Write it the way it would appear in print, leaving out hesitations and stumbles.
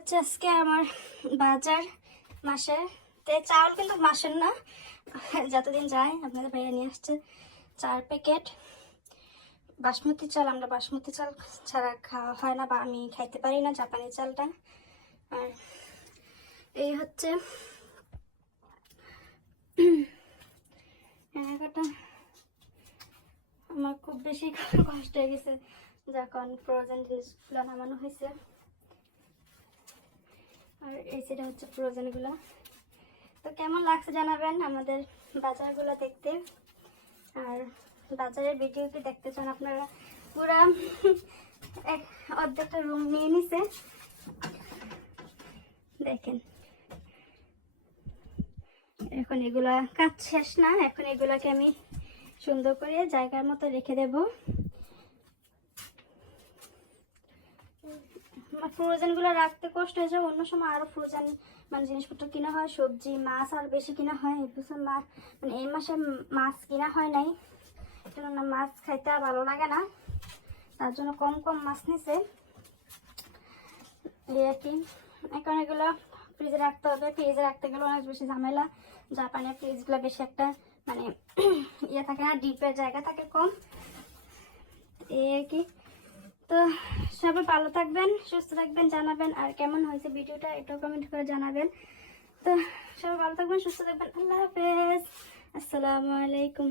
হচ্ছে আজকে আমার বাজার মাসের। চাউল কিন্তু মাসের না, যতদিন যায় আপনাদের ভাইয়া নিয়ে আসছে 4 প্যাকেট বাসমতি চাল। আমরা বাসমতি চাল ছাড়া খাওয়া হয় না, বা আমি খাইতে পারি না জাপানি চালটা। আর এই হচ্ছে কেনাকাটা। আমার খুব বেশি কষ্ট হয়ে গেছে যখন ফ্রোজেন জিনিসগুলো নামানো হয়েছে। আর এই সেটা হচ্ছে ফ্রোজেনগুলো। তো কেমন লাগছে জানাবেন আমাদের বাজারগুলো দেখতে। আর বাজারের ভিডিওটি দেখতে চান আপনারা, পুরা অর্ধেকটা রুম নিয়ে নিছে দেখেন। এখন এগুলা কাজ শেষ না, এখন এগুলাকে আমি সুন্দর করে জায়গার মতো রেখে দেব। ফ্রোজেনগুলো রাখতে কষ্ট হয়ে যায়, অন্য সময় আরো ফ্রোজেন মানে জিনিসপত্র কিনা হয়, সবজি মাছ আর বেশি কিনা হয়। এই বছর মাছ মানে এই মাসে মাছ কিনা হয় নাই, কেননা মাছ খাইতে ভালো লাগে না, তার জন্য কম কম মাছ নিছে এই আর কি। এখন এগুলো ফ্রিজে রাখতে হবে, ফ্রিজে রাখতে গেলে অনেক বেশি ঝামেলা। জাপানের ফ্রিজগুলো বেশি একটা মানে ইয়ে থাকে না, ডিপের জায়গা থাকে কম এই আর কি। তো সবাই ভালো থাকবেন, সুস্থ থাকবেন, জানাবেন আর কেমন হয়েছে ভিডিওটা এটাও কমেন্ট করে জানাবেন। তো সবাই ভালো থাকবেন, সুস্থ থাকবেন, আল্লাহ হাফেজ, আসসালামু আলাইকুম।